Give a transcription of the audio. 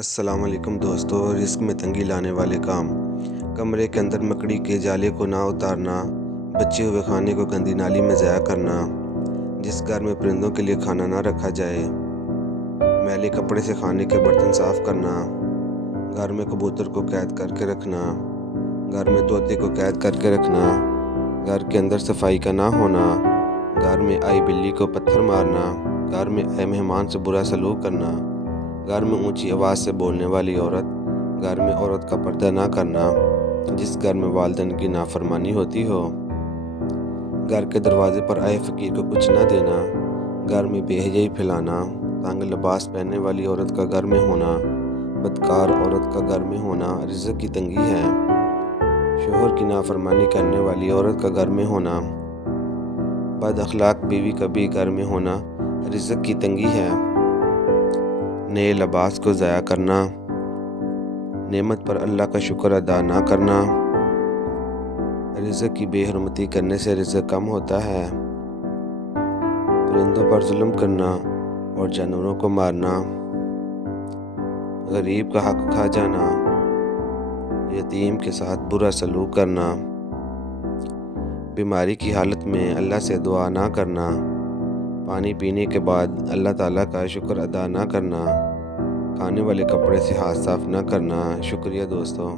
السلام علیکم دوستو۔ رزق میں تنگی لانے والے کام: کمرے کے اندر مکڑی کے جالے کو نہ اتارنا، بچے ہوئے کھانے کو گندی نالی میں ضائع کرنا، جس گھر میں پرندوں کے لیے کھانا نہ رکھا جائے، میلے کپڑے سے کھانے کے برتن صاف کرنا، گھر میں کبوتر کو قید کر کے رکھنا، گھر میں طوطے کو قید کر کے رکھنا، گھر کے اندر صفائی کا نہ ہونا، گھر میں آئی بلی کو پتھر مارنا، گھر میں آئے مہمان سے برا سلوک کرنا، گھر میں اونچی آواز سے بولنے والی عورت، گھر میں عورت کا پردہ نہ کرنا، جس گھر میں والدین کی نافرمانی ہوتی ہو، گھر کے دروازے پر آئے فقیر کو کچھ نہ دینا، گھر میں بے حیائی پھیلانا، تنگ لباس پہننے والی عورت کا گھر میں ہونا، بدکار عورت کا گھر میں ہونا رزق کی تنگی ہے، شوہر کی نافرمانی کرنے والی عورت کا گھر میں ہونا، بد اخلاق بیوی کا بھی گھر میں ہونا رزق کی تنگی ہے، نئے لباس کو ضائع کرنا، نعمت پر اللہ کا شکر ادا نہ کرنا، رزق کی بے حرمتی کرنے سے رزق کم ہوتا ہے، پرندوں پر ظلم کرنا اور جانوروں کو مارنا، غریب کا حق کھا جانا، یتیم کے ساتھ برا سلوک کرنا، بیماری کی حالت میں اللہ سے دعا نہ کرنا، پانی پینے کے بعد اللہ تعالیٰ کا شکر ادا نہ کرنا، کھانے والے کپڑے سے ہاتھ صاف نہ کرنا۔ شکریہ دوستو۔